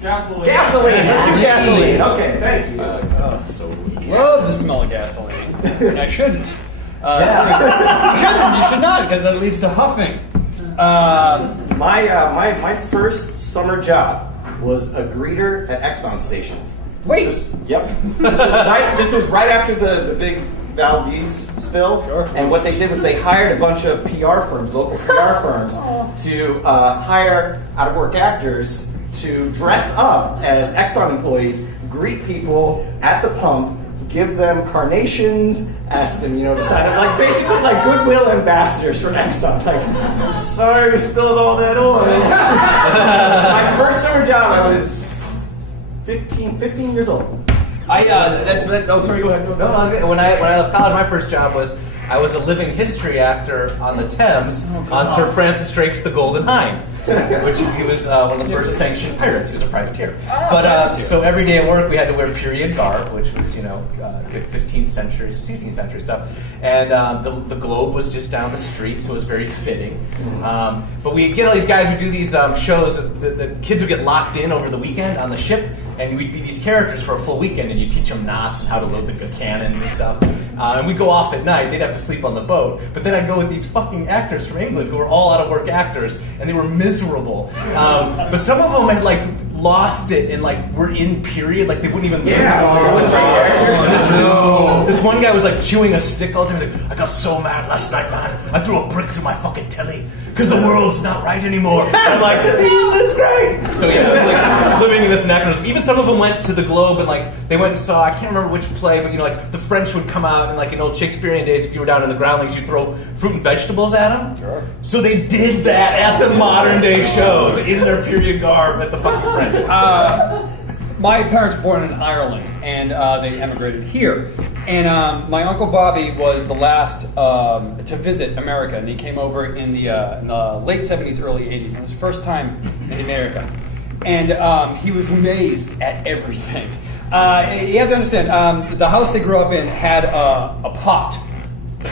Gasoline? Gasoline. Gasoline. Gasoline. Okay, thank you. Love the smell of gasoline. And I shouldn't. You should not, because that leads to huffing. My first summer job was a greeter at Exxon stations. Wait. This was right after the big Valdez spill. Sure. And what they did was they hired a bunch of PR firms, local PR firms, to hire out-of-work actors to dress up as Exxon employees, greet people at the pump, give them carnations, ask them, to sign up, like basically like goodwill ambassadors for Exxon. Like, sorry we spilled all that oil. My first summer job, I was 15 years old. Sorry, go ahead. No, when I left college, my first job was I was a living history actor on the Thames on Sir Francis Drake's The Golden Hind, which he was one of the first sanctioned pirates. He was a privateer. So every day at work we had to wear period garb, which was good 15th century, 16th century stuff. And the Globe was just down the street, so it was very fitting. But we get all these guys who do these shows. The kids would get locked in over the weekend on the ship, and we'd be these characters for a full weekend, and you teach them knots and how to load the cannons and stuff. And we'd go off at night. They'd have to sleep on the boat. But then I'd go with these fucking actors from England who were all out-of-work actors, and they were miserable. But some of them had, lost it and, were in period. They wouldn't even listen. And this one guy was, chewing a stick all the time. He's like, I got so mad last night, man. I threw a brick through my fucking telly because the world's not right anymore. And I'm like, this is great. So, yeah, it was living in this anachronism. Even some of them went to the Globe and, they went and saw, I can't remember which play, but, the French would come out and, in old Shakespearean days, if you were down in the groundlings, you'd throw fruit and vegetables at them. Sure. So they did that at the modern day shows in their period garb at the fucking French. My parents were born in Ireland, and they emigrated here. And my Uncle Bobby was the last to visit America, and he came over in the late 70s, early 80s. It was his first time in America. And he was amazed at everything. You have to understand, the house they grew up in had a pot,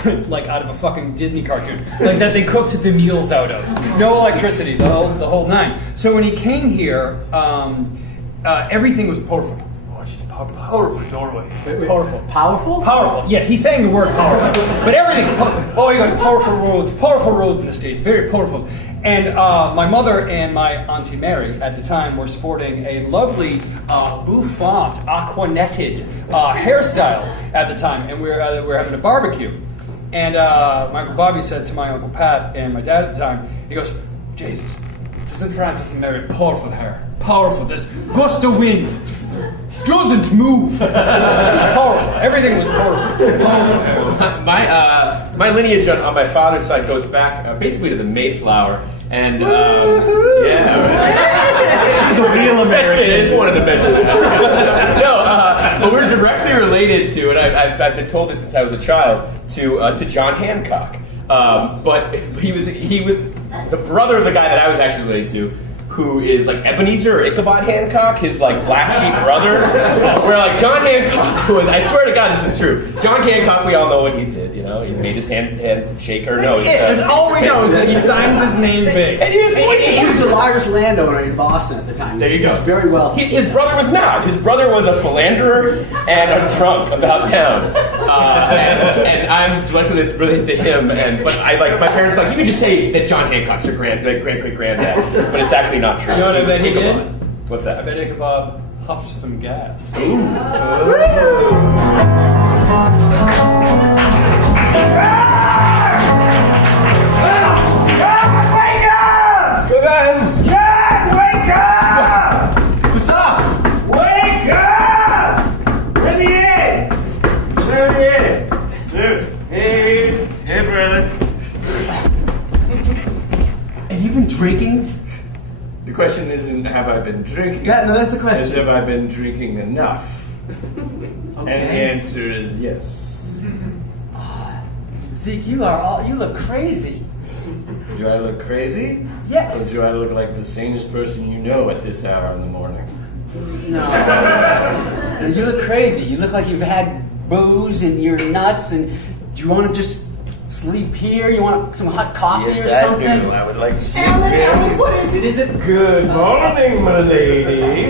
out of a fucking Disney cartoon, that they cooked the meals out of. No electricity, the whole nine. So when he came here, everything was powerful. Oh, just powerful doorway. Powerful. Powerful? Powerful. Yeah, he's saying the word powerful. But everything. He goes, powerful roads in the States. Very powerful. And my mother and my Auntie Mary at the time were sporting a lovely bouffant, aquanetted hairstyle at the time. And we were having a barbecue. And my Uncle Bobby said to my Uncle Pat and my dad at the time, he goes, Jesus, St. Francis and Mary, powerful hair. Powerful. This gust of wind doesn't move. Powerful. Everything was powerful. My lineage on my father's side goes back basically to the Mayflower. And, He's a real American. That's it. I just wanted to mention that. But we're directly related to, and I've been told this since I was a child, to John Hancock. But he was the brother of the guy that I was actually related to, who is Ebenezer or Ichabod Hancock, his black sheep brother. Where John Hancock was, I swear to God this is true. John Hancock, we all know what he did, he made his hand shake, or no. That's all we know is that he signs his name big. And he was the largest landowner in Boston at the time. There you go. He was very wealthy. His brother was not. His brother was a philanderer and a drunk about town. And I'm directly related to him. But my parents you can just say that John Hancock's your great granddad, but it's actually not true. You know what I bet he did? What's that? I bet Ichabod huffed some gas. Ooh. Jack, wake up! What's up? Wake up! Let me in! Let me in! Hey, brother. Have you been drinking? The question isn't have I been drinking. Yeah, no, that's the question. It's have I been drinking enough? Okay. And the answer is yes. Zeke, you look crazy. Do I look crazy? Yes. Or do I look like the sanest person you know at this hour in the morning? No. No, you look crazy. You look like you've had booze and you're nuts. And do you want to just sleep here? You want some hot coffee Yes, or I something? do. I would like to see Alan, it. Alan, what is it? Is it Good morning, my lady.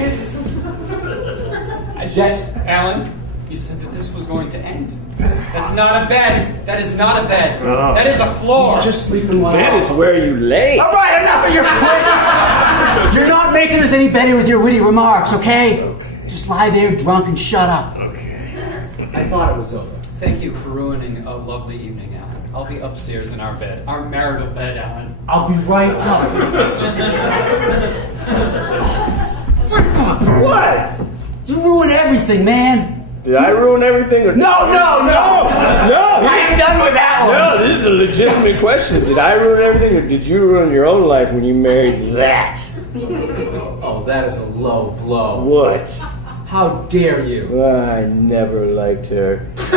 Alan, you said that this was going to end. That's not a bed. That is not a bed. Oh. That is a floor. He's just sleeping one That off. is where you lay. All right, enough of your You're not making us any better with your witty remarks, okay? Just lie there drunk and shut up. Okay. I thought it was over. Thank you for ruining a lovely evening, Alan. I'll be upstairs in our bed. Our marital bed, Alan. I'll be right up. What? You ruin everything, man. Did I ruin everything? Or No. I'm done with that one. No, this is a legitimate question. Did I ruin everything, or did you ruin your own life when you married that? Oh, that is a low blow. What? How dare you? I never liked her. She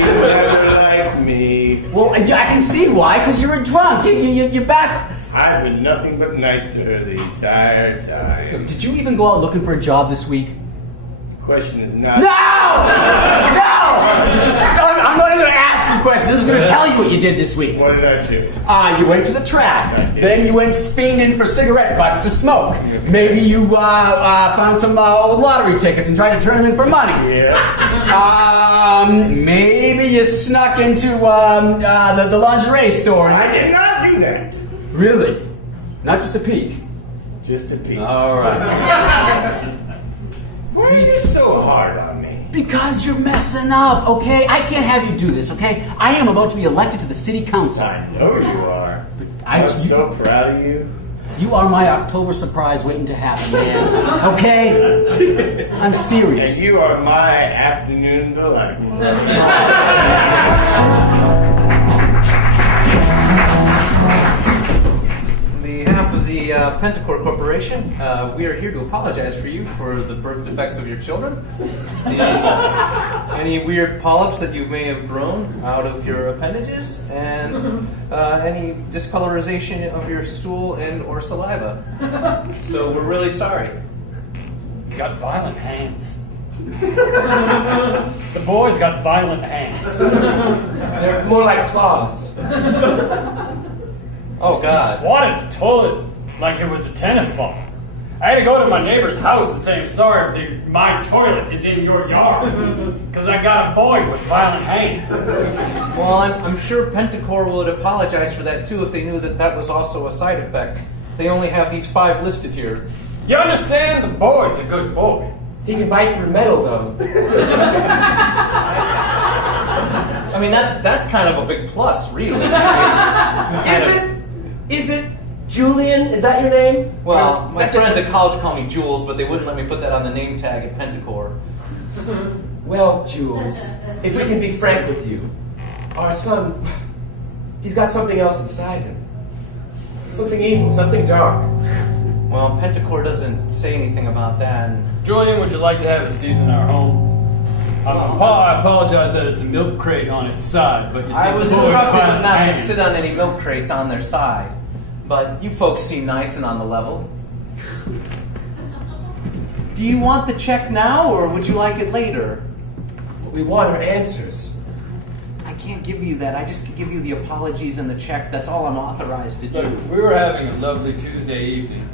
never liked me. Well, I can see why, because you're a drunk. You're back. I've been nothing but nice to her the entire time. Did you even go out looking for a job this week? Question is not. No! I'm not even going to ask you questions. I'm just going to tell you what you did this week. What did I do? You went to the track. Then you went fiending for cigarette butts to smoke. Maybe you found some old lottery tickets and tried to turn them in for money. Yeah. Maybe you snuck into the lingerie store. I did not do that. Really? Not just a peek? Just to be. All right. Why are you so hard on me? Because you're messing up, okay? I can't have you do this, okay? I am about to be elected to the city council. I know you are. I- I'm so proud of you. You are my October surprise waiting to happen, man. Okay? I'm serious. And you are my afternoon delight. On behalf of the Pentacle Corporation, we are here to apologize for you for the birth defects of your children. Any weird polyps that you may have grown out of your appendages, and any discolorization of your stool and or saliva. So we're really sorry. He's got violent hands. The boy's got violent hands. They're more like claws. Oh He God. swatted the toilet like it was a tennis ball. I had to go to my neighbor's house and say, I'm sorry, my toilet is in your yard. Because I got a boy with violent hands. Well, I'm sure Pentacle would apologize for that too if they knew that that was also a side effect. They only have these 5 listed here. You understand? The boy's a good boy. He can bite through metal, though. I mean, that's kind of a big plus, really. Is it? Julian? Is that your name? Well, my That just- friends at college call me Jules, but they wouldn't let me put that on the name tag at Pentacle. Well, Jules, if we can be frank with you, our son, he's got something else inside him. Something evil, something dark. Well, Pentacle doesn't say anything about that. And Julian, would you like to have a seat in our home? I apologize that it's a milk crate on its side, but you see, I was the boy's instructed violent not to hands. sit on any milk crates on their side. But you folks seem nice and on the level. Do you want the check now, or would you like it later? We want our answers. I can't give you that. I just can give you the apologies and the check. That's all I'm authorized to do. Look, we were having a lovely Tuesday evening.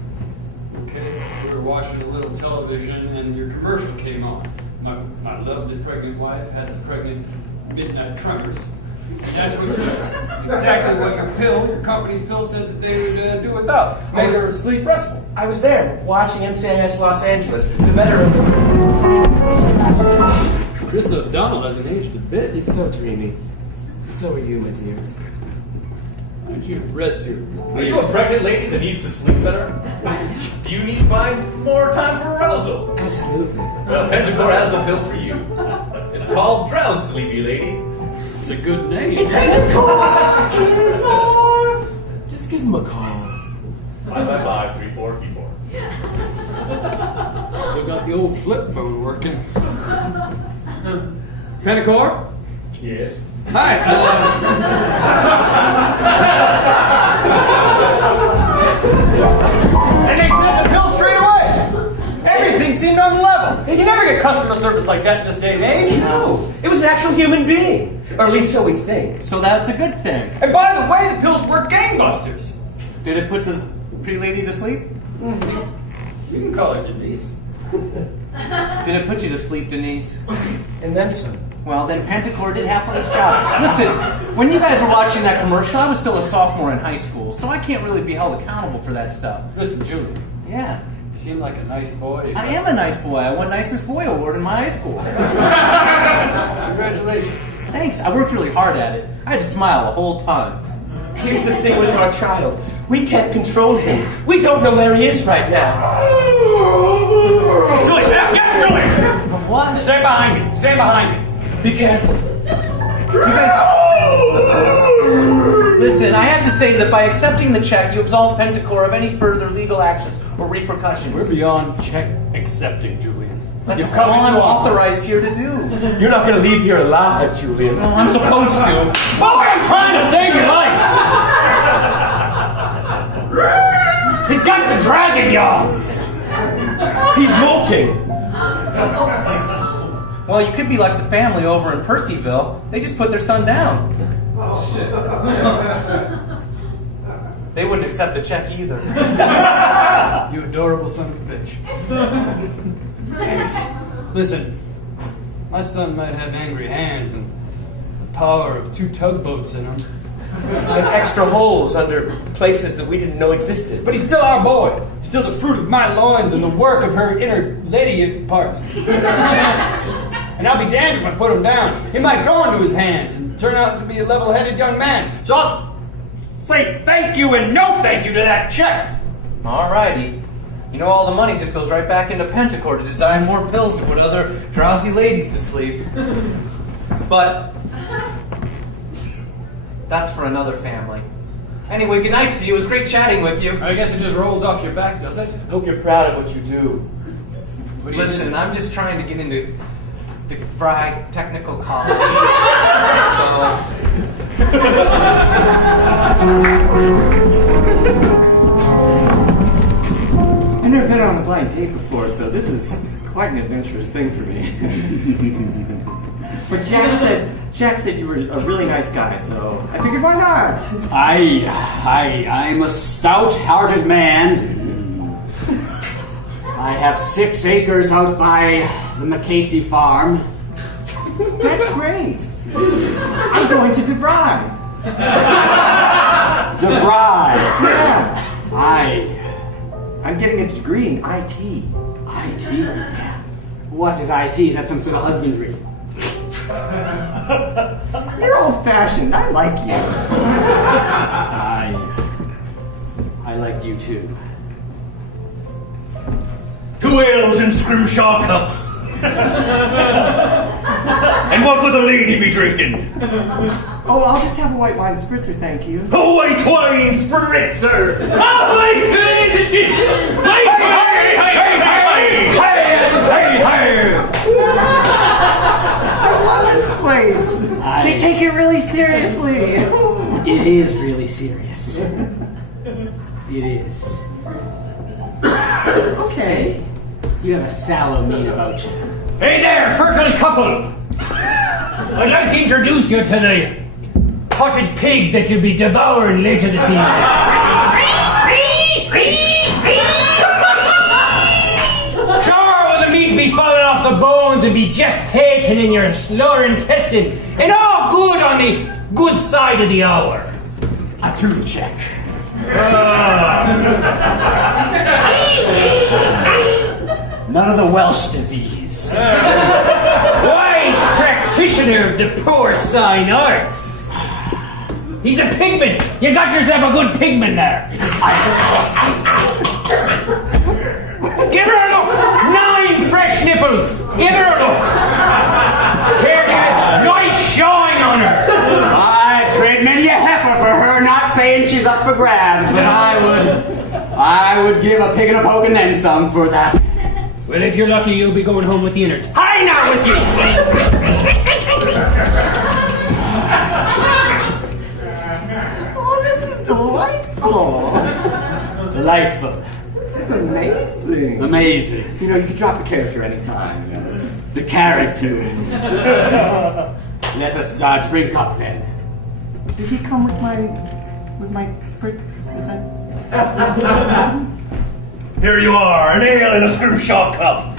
Okay, we were watching a little television, and your commercial came on. My lovely pregnant wife had the pregnant midnight tremors. And that's what exactly what your company's pill said that they would do without. Made her sleep restful. I was there, watching NCIS Los Angeles. The better of Chris O'Donnell hasn't aged a bit. It's so dreamy. So are you, my dear. Why don't you rest your... Are you a pregnant lady that needs to sleep better? Do you need to find more time for arousal? Absolutely. Well, Pentacle has the pill for you. It's called Drowse, Sleepy Lady. It's a good name. Just give him a call. 555-3434. Still got the old flip phone working. Pentacle? Yes. Hi. And they sent the bill straight away. Everything seemed on the level. You never get customer service like that in this day and age. No, it was an actual human being. Or at least so we think. So that's a good thing. And by the way, the pills work gangbusters. Did it put the pretty lady to sleep? You can call her Denise. Did it put you to sleep, Denise? And then some. Well, then Pentacle did half of its job. Listen, when you guys were watching that commercial, I was still a sophomore in high school, so I can't really be held accountable for that stuff. Listen, Julie, Yeah. you seem like a nice boy. I am a nice boy. I won Nicest Boy Award in my high school. Congratulations. Thanks. I worked really hard at it. I had to smile the whole time. Here's the thing with our child. We can't control him. We don't know where he is right now. Julie, get Julie! What? Stay behind me. Stay behind me. Be careful. You guys... Listen, I have to say that by accepting the check, you absolve Pentacle of any further legal actions or repercussions. We're beyond check accepting, Julian. That's You've all come I'm into our- authorized here to do. You're not going to leave here alive, Julian. Well, I'm supposed to. Boy, I'm trying to save your life! He's got the dragon yawns! He's molting. Well, you could be like the family over in Percyville. They just put their son down. They wouldn't accept the check either. You adorable son of a bitch. Damn it. Listen, my son might have angry hands and the power of 2 tugboats in him. And extra holes under places that we didn't know existed. But he's still our boy. He's still the fruit of my loins and the work of her inner lady parts. And I'll be damned if I put him down. He might grow into his hands and turn out to be a level-headed young man. So I'll say thank you and no thank you to that check. Alrighty. You know, all the money just goes right back into Pentacle to design more pills to put other drowsy ladies to sleep. But that's for another family. Anyway, good night to you. It was great chatting with you. I guess it just rolls off your back, does it? Hope you're proud of what you do. What do you Listen, think? I'm just trying to get into Fry Technical College. I've never been on a blind date before, so this is quite an adventurous thing for me. But Jack said you were a really nice guy, so I figured why not? I'm a stout-hearted man. I have 6 acres out by the McCasey farm. That's great. I'm going to DeVry. DeVry. Yeah. I'm getting a degree in IT. IT? What is IT? That's some sort of husbandry. You're old-fashioned. I like you. I like you too. 2 ales and scrimshaw cups. And what would the lady be drinking? Oh, I'll just have a white wine spritzer, thank you. A white wine spritzer! A white wine! Hey, I love this place. They take it really seriously. It is really serious. It is. Okay. You have a sallow meat about you. Hey there, fertile couple! I'd like to introduce you to the potted pig that you'll be devouring later this evening. Sure, will the meat be falling off the bones and be gestating in your lower intestine, and all good on the good side of the hour. A tooth check. None of the Welsh disease. Wise practitioner of the porcine arts. He's a pigman. You got yourself a good pigman there. Give her a look. 9 fresh nipples. Give her a look. Here, nice shine on her. I'd trade many a heifer for her, not saying she's up for grabs, but I would give a pig and a poke and then some for that. Well, if you're lucky, you'll be going home with the innards. Hi now with you. Oh, this is delightful. Delightful. This is amazing. Amazing. You know, you can drop the character anytime. You know, this is The character. Let us drink up then. Did he come with my sprig? Is that? Here you are, an ale in a scrimshaw cup.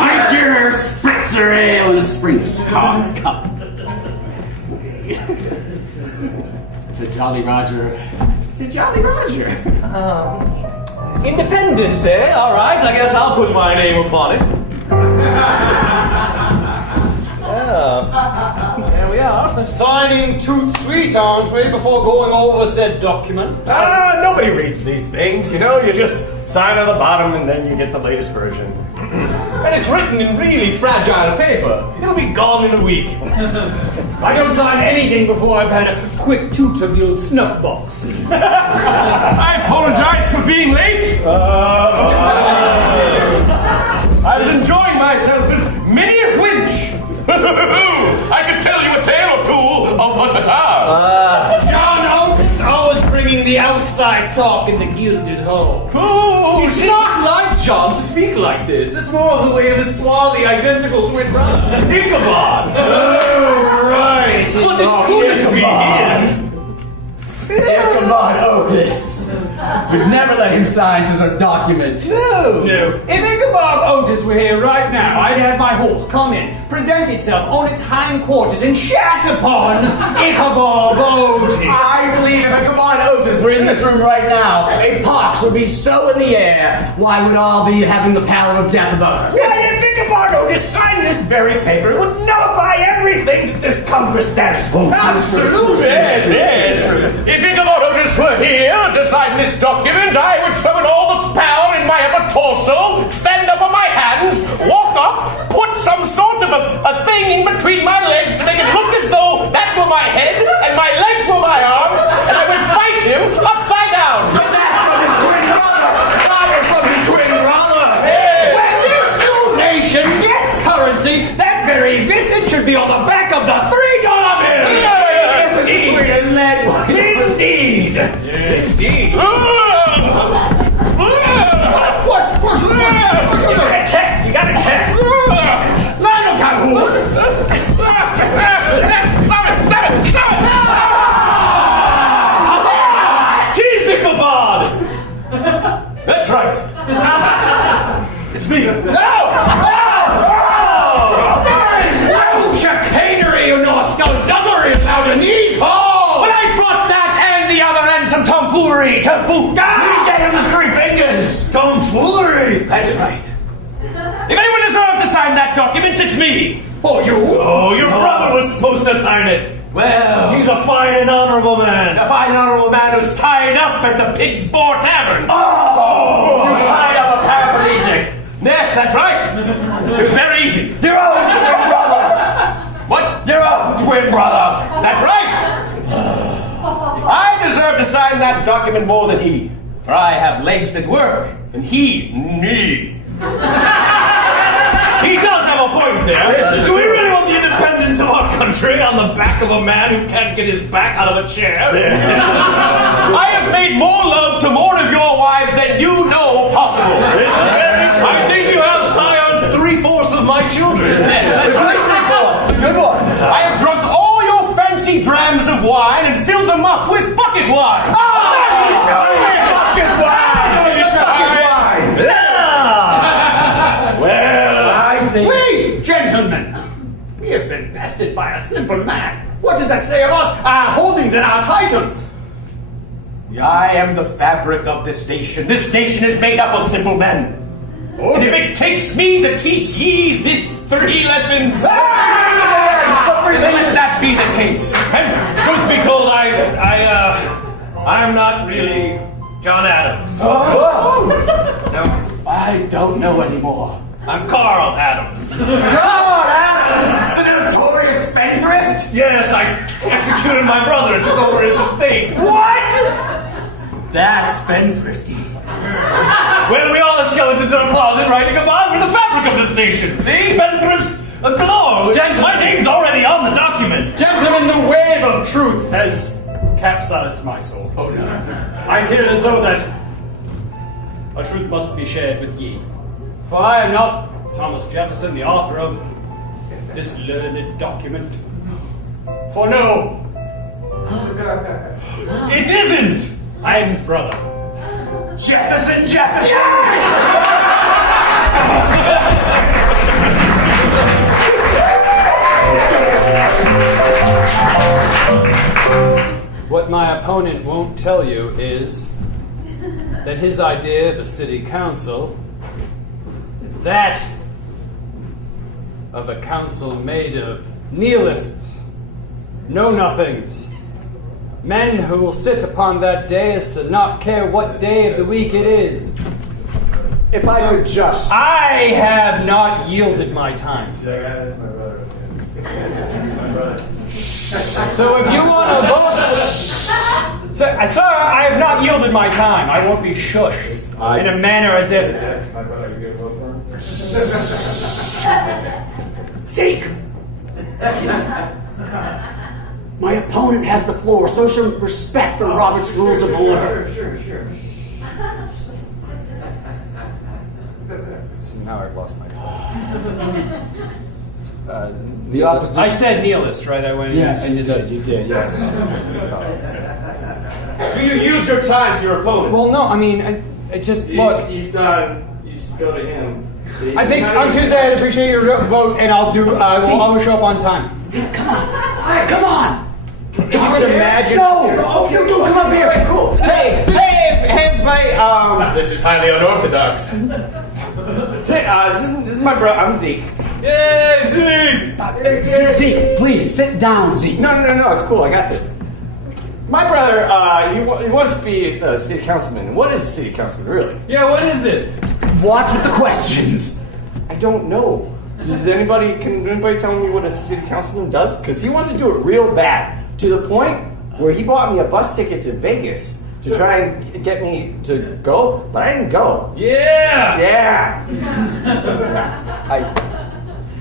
Drink your spritzer ale in a scrimshaw cup. To Jolly Roger. To Jolly Roger. Independence, eh? All right, I guess I'll put my name upon it. There we are. Signing toot sweet, aren't we, before going over said document? Nobody reads these things, you know. You just sign on the bottom and then you get the latest version. And it's written in really fragile paper. It'll be gone in a week. I don't sign anything before I've had a quick toot of the old snuff box. I apologize for being late. I was enjoying myself with many a winch. I could tell you a tale or two of tatas. John Otis always bringing the outside talk in the gilded hall. It's not like John to speak like this. It's more of the way of his swarthy, identical twin brother, Ichabod. Oh, right. But it's good to be here. Ichabod Otis. We'd never let him sign such a document. No. If Ichabod Otis were here right now, I'd have my horse come in, present itself on its hindquarters, and shout upon Ichabod Otis. I believe if Ichabod Otis were in this room right now, a pox would be so in the air, why we'd all be having the pallor of death about us. Yeah, if Ichabod Otis signed this very paper, it would nullify everything that this Congress stands for. Absolutely. Yes. If Ichabod Otis were here to sign this document, I would summon all the power in my upper torso, stand up on my hands, walk up, put some sort of a thing in between my legs to make it look as though that were my head and my legs were my arms, and I would fight him upside down. But that's from his twin brother! That is from his twin brother! When this new nation gets currency, that very visit should be on the back of the $3 bill. Yes, indeed! Indeed. Indeed. What's the matter? You got a text. You got a text. Lionel Calhoun. Stop it! Tease Ichabod! That's right. It's me. No! There is no chicanery nor skullduggery allowed in these halls! But I brought that and the other and some tomfoolery to boot. You gave him the 3 fingers! Tomfoolery! That's right. If anyone deserves to sign that document, it's me. Oh, you? Oh, your brother was supposed to sign it. Well, He's a fine and honorable man. a fine honorable man who's tied up at the Pig's Boar Tavern. You tied up a paraplegic. Yes, that's right. It was very easy. Your own twin brother! What? Your own twin brother! That's right. I deserve to sign that document more than he, for I have legs that work, and he need. He does have a point there. Do we really want the independence of our country on the back of a man who can't get his back out of a chair? I have made more love to more of your wives than you know possible. This is very true. I think you have sired 3/4 of my children. Yes, that's right. Good ones! I have drunk all your fancy drams of wine and filled them up with bucket wine. Bucket wine! Well, I think... we, gentlemen, we have been bested by a simple man. What does that say of us, our holdings and our titles? I am the fabric of this nation. This nation is made up of simple men. And if it takes me to teach ye these 3 lessons, let that be the case. And truth be told, I'm not really John Adams. No, I don't know anymore. I'm Carl Adams. God, Adams! The notorious spendthrift? Yes, I executed my brother and took over his estate. What? That's spendthrifty. Well, we all have skeletons in our closet, right, Ichabod? We're the fabric of this nation. See? Spendthrifts galore. My name's already on the document. Gentlemen, the wave of truth has capsized my soul. Oh no. I feel as though that a truth must be shared with ye. For I am not Thomas Jefferson, the author of this learned document. For no, It isn't! I am his brother. Jefferson! What my opponent won't tell you is that his idea of a city council is that of a council made of nihilists, know-nothings, men who will sit upon that dais and not care what day of the week it is. If I could just. I have not yielded my time. So if you want to vote, sir, I have not yielded my time. I won't be shushed in a manner as if. Zeke! My opponent has the floor. So show respect for Robert's Rules of Order. Sure. See, now I've lost my place. The opposition. I said nihilist, right? I went. Yes, I you did. You did. Yes. Do you yield your time to your opponent? Well, no. I mean, I just look. He's done. You just go to him. I think on Tuesday I'd appreciate your vote, and I'll do. I'll show up on time. Zeke, come on. All right, come on. If you could imagine. No, don't come up here. Alright, cool. Hey, everybody. This is highly unorthodox. This is my brother. I'm Zeke. Yay, Zeke! Zeke, please sit down, Zeke. No, it's cool. I got this. My brother, he wants to be a city councilman. What is a city councilman, really? Yeah, what is it? What's with the questions? I don't know. Can anybody tell me what a city councilman does? Because he wants to do it real bad, to the point where he bought me a bus ticket to Vegas to try and get me to go, but I didn't go. Yeah!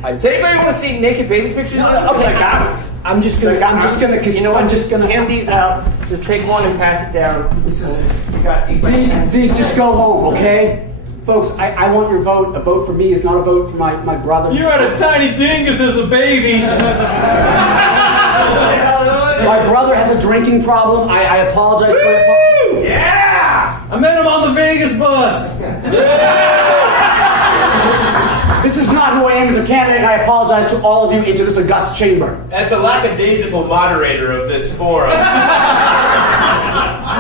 Does anybody want to see naked baby pictures? Okay. I got them. I'm just gonna. You know what? Just hand these out. Just take one and pass it down. This is. You got Zeke, just go home, okay? Folks, I want your vote. A vote for me is not a vote for my brother. You had a tiny dingus as a baby. My brother has a drinking problem. I apologize for it. Yeah! I met him on the Vegas bus. This is not who I am as a candidate, and I apologize to all of you into this august chamber. As the lackadaisical moderator of this forum,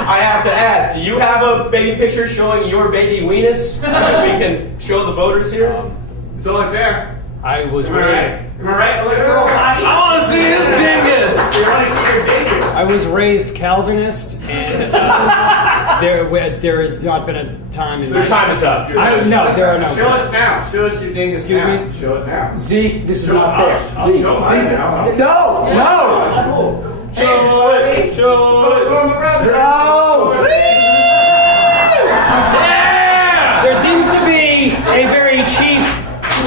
I have to ask, do you have a baby picture showing your baby weenus that we can show the voters here? It's only fair. I was Am I raised. right? Am I right? Look at little body. I want to see his dingus. You want to see your dingus? I was raised Calvinist, and there has not been a time in Your time is up. No, there are no. Show us now. Show us your dingus. Excuse now. me? Show it now. Zeke, this is not fair. I'll Zeke, show Zeke, mine now. no. Show it. Show it. For my brother. No. There seems to be a very cheap,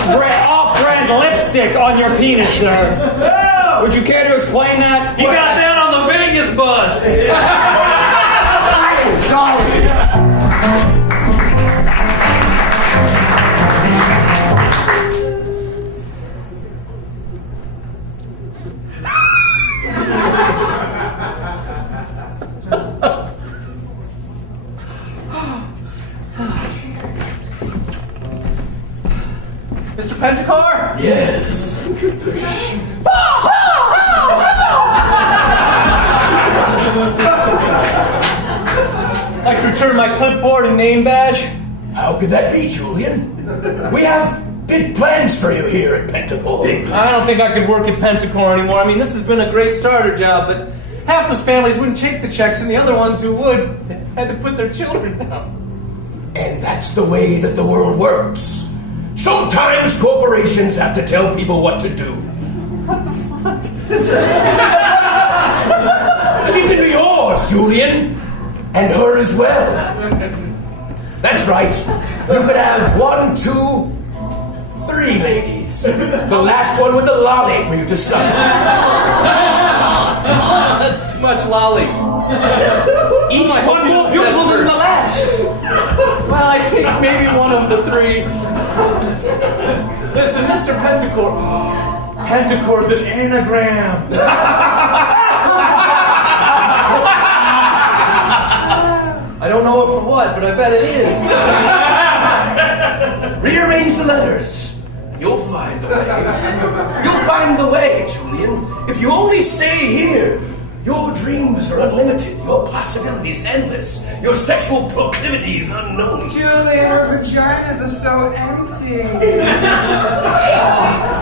off-brand lipstick on your penis, sir. Would you care to explain that? He got that on the Vegas bus. I am sorry. Mr. Pentacle? Yes. I'd like to return my clipboard and name badge. How could that be, Julian? We have big plans for you here at Pentacle. I don't think I could work at Pentacle anymore. I mean, this has been a great starter job, but half those families wouldn't take the checks, and the other ones who would had to put their children down. And that's the way that the world works. Sometimes corporations have to tell people what to do. What the fuck? She can be yours, Julian. And her as well. That's right. You could have 1, 2, 3 ladies. The last one with a lolly for you to suck. That's too much lolly. Each one more beautiful than the last. Well, I'd take maybe one of the 3. Listen, Mr. Pentacle. Pentacore's an anagram. I don't know it for what, but I bet it is. Rearrange the letters. You'll find the way. You'll find the way, Julian. If you only stay here, your dreams are unlimited. Your possibilities endless. Your sexual proclivities unknown. Julian, her vaginas are so empty.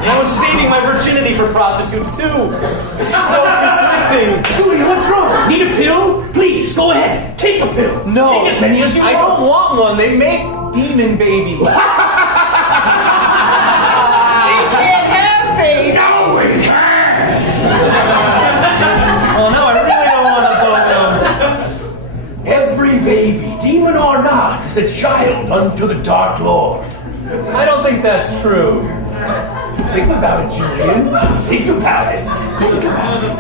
I was saving my virginity for prostitutes too. This is so conflicting. Julian, what's wrong? Need a pill? Please, go ahead. Take a pill. No, Take as many as you I want. don't want one. They make demon babies. No, we can't. Well, no, I really don't want to go. Every baby, demon or not, is a child unto the Dark Lord. I don't think that's true. Think about it, Julian. Think about it. Think about it.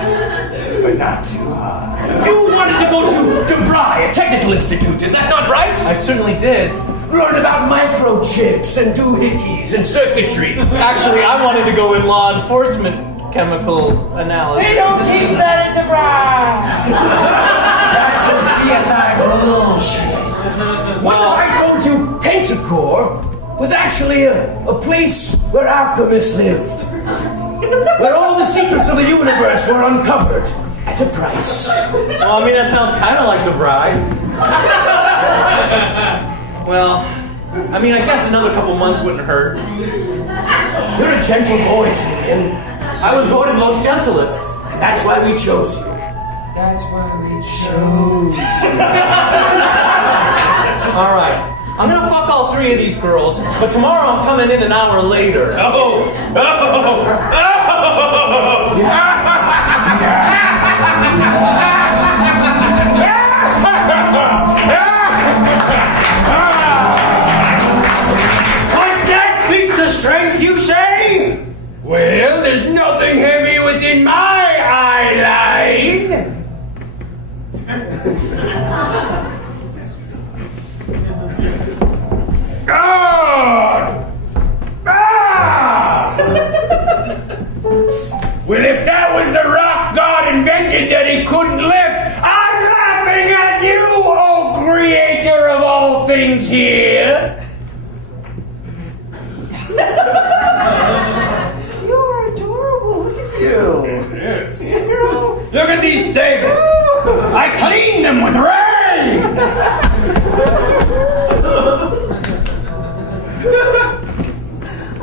But not too hard. You wanted to go to DeVry, a technical institute, is that not right? I certainly did. Learn about microchips and doohickeys and circuitry. Actually, I wanted to go in law enforcement chemical analysis. They don't teach that at DeVry. That's some CSI bullshit. What if I told you Pentacle was actually a place where alchemists lived? Where all the secrets of the universe were uncovered at a price. Well, I mean, that sounds kind of like DeVry. Well, I mean, I guess another couple months wouldn't hurt. You're a gentle boy, Julian. I was voted most gentlest. And that's why we chose you. That's why we chose. All right. I'm gonna fuck all three of these girls, but tomorrow I'm coming in an hour later. What's that pizza strength you say? Well, there's nothing heavy within my eye line. Well, if that was the rock God invented that he couldn't lift, I'm laughing at you, oh creator of all things here. You're adorable. Look at you. Yes. Look at these stables. I cleaned them with rain.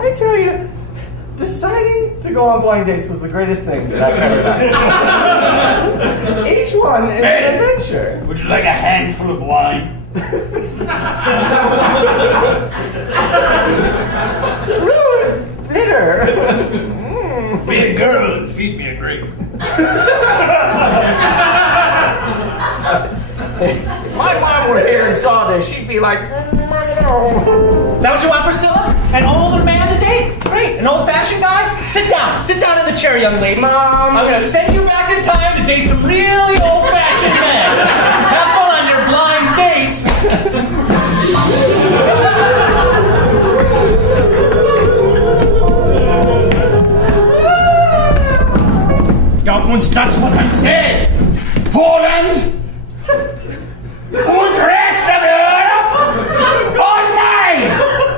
I tell you, deciding to go on blind dates was the greatest thing that I've ever done. Each one is an adventure. Would you like a handful of wine? Ooh, it's bitter. Be a girl and feed me a grape. If my mom were here and saw this, she'd be like, That what you want, Priscilla? An older man to date? Great. An old-fashioned guy? Sit down. Sit down in the chair, young lady. Mom. I'm gonna send you back in time to date some really old-fashioned men. Have fun on your blind dates. Ja, und that's what I said. Poland und rest of Europe on mine.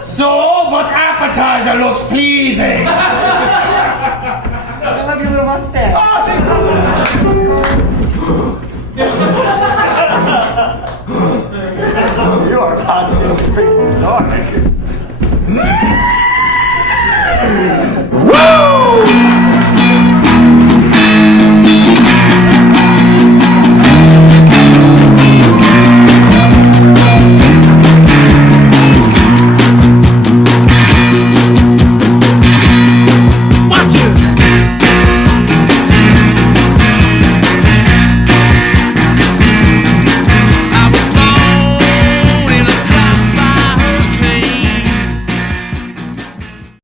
So, but appetizer looks pleasing. I love your little mustache. you are positive pretty dark.